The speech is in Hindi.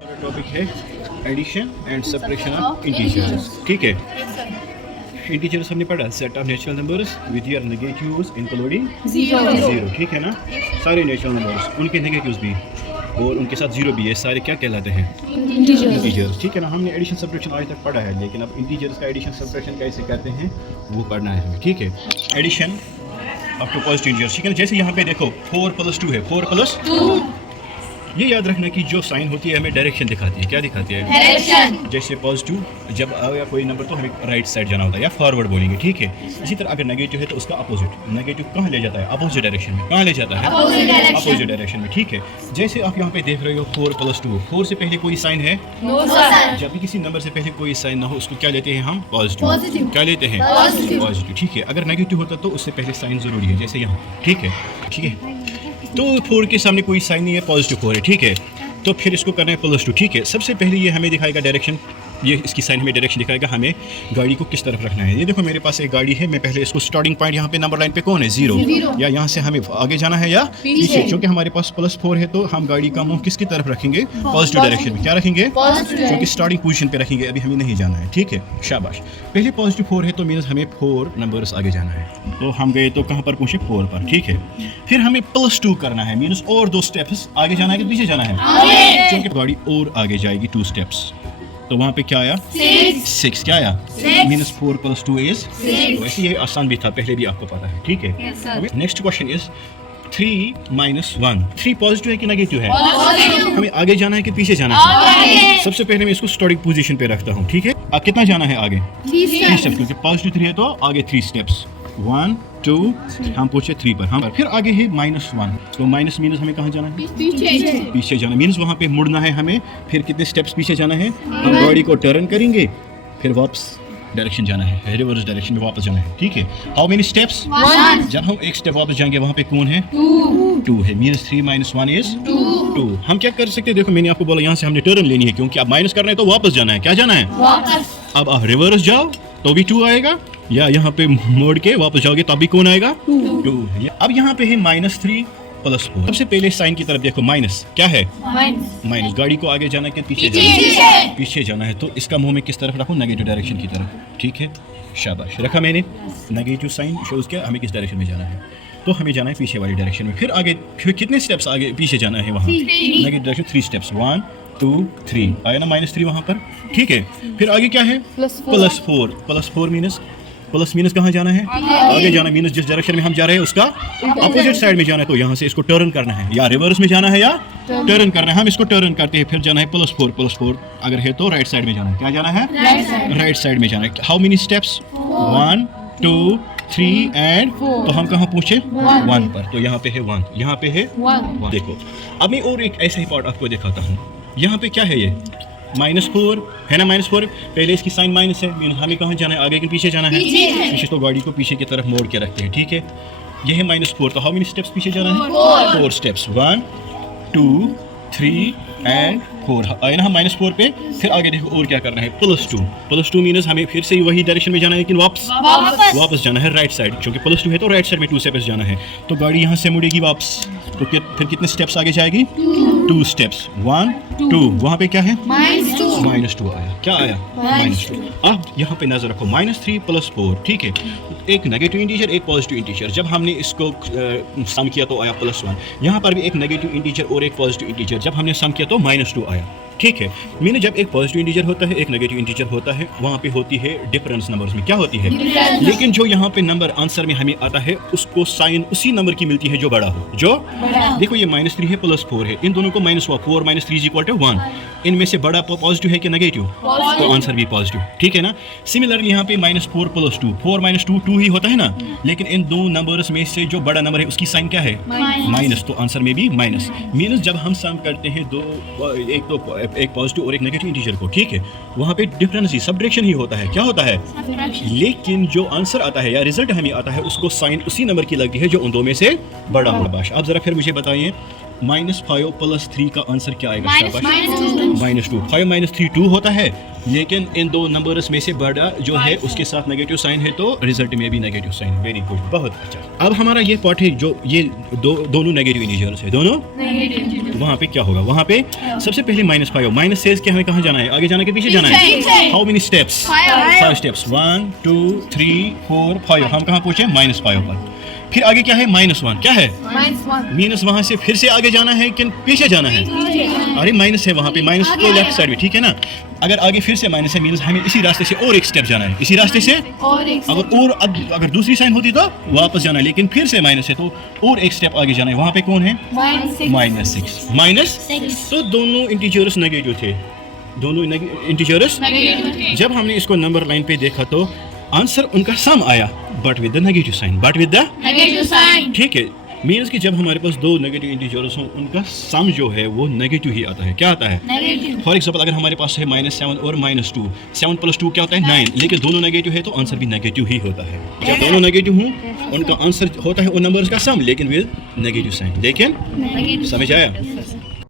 टॉपिक है addition and subtraction of integers. ठीक है, इंटीजर्स हमने पढ़ा, set of natural numbers with their negatives including zero. ठीक है ना, सारे नेचुरल नंबर्स उनके नेगेटिव्स भी और उनके साथ जीरो भी, ये सारे क्या कहलाते हैं? इंटीजर्स। ठीक है ना, हमने एडिशन सब्ट्रैक्शन आज तक पढ़ा है, लेकिन अब इंटीजर्स का एडिशन सब्ट्रैक्शन कैसे करते हैं वो पढ़ना है हमें। ठीक है, addition of two positive integers. ठीक है ना, जैसे यहाँ पे देखो 4 + 2 है, 4 + 2। ये याद रखना कि जो साइन होती है हमें डायरेक्शन दिखाती है। क्या दिखाती है? डायरेक्शन। जैसे पॉजिटिव जब आया कोई नंबर तो हमें राइट साइड जाना होता है या फॉरवर्ड बोलेंगे। ठीक है, इसी तरह अगर नेगेटिव है तो उसका अपोजिट। नेगेटिव कहाँ ले जाता है? अपोजिट डायरेक्शन में। कहाँ ले जाता है? अपोजिट डायरेक्शन में। ठीक है, जैसे आप यहाँ पे देख रहे हो 4 + 2, 4 से पहले कोई साइन है? No sir. जब भी किसी नंबर से पहले कोई साइन ना हो उसको क्या लेते हैं हम? पॉजिटिव। क्या लेते हैं? पॉजिटिव। ठीक है, अगर नेगेटिव होता तो उससे पहले साइन जरूरी है, जैसे यहाँ। ठीक है, ठीक है, तो 4 के सामने कोई साइन नहीं है, पॉजिटिव 4 है। ठीक है, तो फिर इसको करना है +2। ठीक है, सबसे पहले ये हमें दिखाएगा डायरेक्शन, ये इसकी साइन हमें डायरेक्शन दिखाएगा हमें गाड़ी को किस तरफ रखना है। ये देखो मेरे पास एक गाड़ी है, मैं पहले इसको स्टार्टिंग पॉइंट यहाँ पे नंबर लाइन पे कौन है? 0, या यहाँ से हमें आगे जाना है या पीछे। क्योंकि हमारे पास +4 है तो हम गाड़ी का मुंह किसकी तरफ रखेंगे? पॉजिटिव डायरेक्शन में। क्या रखेंगे? क्योंकि स्टार्टिंग पोजीशन पे रखेंगे, अभी हमें नहीं जाना है। ठीक है, शाबाश। पहले पॉजिटिव 4 है तो मीन्स हमें 4 नंबर्स आगे जाना है, तो हम गए तो कहाँ पर पहुँचे? 4 पर। ठीक है, फिर हमें +2 करना है, मीन्स और 2 स्टेप्स आगे जाना है कि पीछे जाना है? क्योंकि गाड़ी और आगे जाएगी 2 स्टेप्स, तो वहाँ पे क्या आया? 6। क्या आया? Means 4 + 2 is 6। वैसे ये आसान भी था, पहले भी आपको पता है। ठीक है, नेक्स्ट क्वेश्चन इज 3 - 1। 3 पॉजिटिव है कि नेगेटिव है? हमें आगे जाना है कि पीछे जाना है? सबसे पहले मैं इसको स्टार्टिंग पोजीशन पे रखता हूँ। ठीक है, अब कितना जाना है आगे? 3 स्टेप्स, क्योंकि पॉजिटिव 3 है तो आगे 3 स्टेप्स। 1 2 हम पहुंचे 3 पर। हम फिर आगे है -1, तो माइनस मीनस हमें कहाँ जाना है? पीछे जाना। मीन्स वहाँ पे मुड़ना है हमें। फिर कितने स्टेप्स पीछे जाना है? हम गाड़ी को टर्न करेंगे, फिर वापस डायरेक्शन जाना है, रिवर्स डायरेक्शन में वापस जाना है। ठीक है, हाउ मेनी स्टेप्स? 1। जब हम एक स्टेप वापस जाएंगे वहाँ पे कौन है? 2 है। Means 3 - 1 is 2। हम क्या कर सकते हैं? देखो मैंने आपको बोला यहाँ से हमने टर्न लेनी है, क्योंकि अब माइनस करना है तो वापस जाना है। क्या जाना है? वापस। अब आप रिवर्स जाओ तो भी 2 आएगा, या यहाँ पे मोड़ के वापस जाओगे तब भी कौन आएगा? 2। अब यहाँ पे है -3 + 4। सबसे पहले साइन की तरफ देखो, माइनस क्या है? माइनस। गाड़ी को आगे जाना है कि पीछे जाना है? पीछे जाना है, तो इसका मुंह में किस तरफ रखो? नेगेटिव डायरेक्शन की तरफ। ठीक है, शाबाश, रखा मैंने। नेगेटिव साइन शोज क्या हमें किस डायरेक्शन में जाना है, तो हमें जाना है पीछे वाली डायरेक्शन में। फिर आगे फिर कितने स्टेप्स आगे पीछे जाना है? वहाँ नेगेटिव डायरेक्शन 3 स्टेप्स। 1 2 3 आया ना -3 वहाँ पर। ठीक है, फिर आगे क्या है? +4। +4 मीनस, प्लस मीनस कहाँ जाना है? आगे जाना। मीनस जिस डायरेक्शन में हम जा रहे हैं उसका अपोजिट साइड में जाना है, तो यहाँ से इसको टर्न करना है, या रिवर्स में जाना है या टर्न करना है। हम इसको टर्न करते हैं, फिर जाना है +4 अगर है तो राइट साइड में जाना है। क्या जाना है? राइट साइड में जाना है। How many steps? 1 2 3 एंड 4। तो हम कहाँ पहुँचे? 1 पर, तो यहाँ पे है 1, यहाँ पे है 1। देखो अब मैं और एक ऐसा ही पार्ट आपको दिखाता हूँ। यहाँ पे क्या है? ये -4 है ना, -4। पहले इसकी साइन माइनस है, मीन हमें कहाँ जाना है? आगे कि पीछे जाना है? पीछे, तो गाड़ी को पीछे की तरफ मोड़ के रखते हैं। ठीक है, ये है -4, तो हाउ मेनी स्टेप्स पीछे जाना है? 4 स्टेप्स। 1 2 3 एंड 4 आए ना हम -4 पे। फिर आगे देखो और क्या करना है? +2 मीनस हमें फिर से वही डायरेक्शन में जाना है, लेकिन वापस जाना है राइट साइड, क्योंकि +2 है तो राइट साइड में 2 स्टेप्स जाना है, तो गाड़ी यहाँ से मुड़ेगी वापस। तो फिर कितने स्टेप्स आगे जाएगी? 2 स्टेप्स। 1 2 वहाँ पे क्या है? -2 आया। क्या आया? -2। अब यहाँ पे नजर रखो, -3 + 4। ठीक है, एक नेगेटिव इंटीजर एक पॉजिटिव इंटीजर। जब हमने इसको सम किया तो आया +1। यहाँ पर भी एक नेगेटिव इंटीजर और एक पॉजिटिव इंटीजर, जब हमने सम किया तो -2 आया। ठीक है, मैंने जब एक पॉजिटिव इंटीजर होता है एक नेगेटिव इंटीजर होता है, वहाँ पे होती है डिफरेंस नंबर्स में। क्या होती है? लेकिन जो यहाँ पे नंबर आंसर में हमें आता है उसको साइन उसी नंबर की मिलती है जो बड़ा हो। जो देखो ये -3 है +4 है, इन दोनों को माइनस हुआ, 4 - 3 = 1। इनमें से बड़ा पॉजिटिव है कि नेगेटिव? तो आंसर भी पॉजिटिव। ठीक है ना। सिमिलरली यहाँ पे -4 + 2, 4 - 2 2 ही होता है ना, लेकिन इन दो नंबर्स में से जो बड़ा नंबर है उसकी साइन क्या है? माइनस, तो आंसर में भी माइनस। मीनस जब हम सम करते हैं एक पॉजिटिव और एक नेगेटिव इंटीजर को, ठीक है, वहाँ पे डिफरेंस ही सब्ट्रैक्शन ही होता है। क्या होता है? लेकिन जो आंसर आता है या रिजल्ट हमें आता है उसको साइन उसी नंबर की लगती है जो उन दो में से बड़ा होगा। अब जरा फिर मुझे बताइए -5 + 3 का आंसर क्या आएगा? -2। 5 - 3 2 होता है, लेकिन इन दो नंबर्स में से बड़ा जो है उसके साथ नेगेटिव साइन है, तो रिजल्ट में भी नेगेटिव साइन। वेरी गुड, बहुत अच्छा। अब हमारा ये पार्ट है जो ये दोनों नेगेटिव इंटीजर्स है, दोनों वहाँ पे क्या होगा? वहाँ पे सबसे पहले -5 माइनस से कि हमें कहाँ जाना है? आगे जाना के पीछे जाना है? How many steps? 5 स्टेप्स 1 2 3 4 5 हम कहाँ पहुँचे? -5 पर। फिर आगे क्या है? -1 क्या है? माइनस वहाँ से फिर से आगे जाना है कि पीछे जाना है? अरे माइनस है वहाँ पे, माइनस तो लेफ्ट साइड में, ठीक है ना? अगर आगे फिर से माइनस है मीनस हमें इसी रास्ते से और एक स्टेप जाना है, इसी रास्ते से अगर दूसरी साइन होती तो वापस जाना है, लेकिन फिर से माइनस है तो और एक स्टेप आगे जाना है। वहाँ पे कौन है? -6 तो दोनों इंटीजर्स नेगेटिव थे, दोनों इंटीजर्स। जब हमने इसको नंबर लाइन पे देखा तो आंसर उनका सम आया but with the negative sign, ठीक है। मीन्स कि जब हमारे पास दो नेगेटिव इंटीजर्स हों उनका सम जो है वो नेगेटिव ही आता है। क्या आता है? फॉर एग्जांपल अगर हमारे पास है -7 और -2, 7 + 2 क्या होता है? 9, लेकिन दोनों नेगेटिव है तो आंसर भी नेगेटिव ही होता है। जब दोनों नेगेटिव हों उनका आंसर होता है उन नंबर्स का सम लेकिन विद नेगेटिव साइन। लेकिन समझ आया?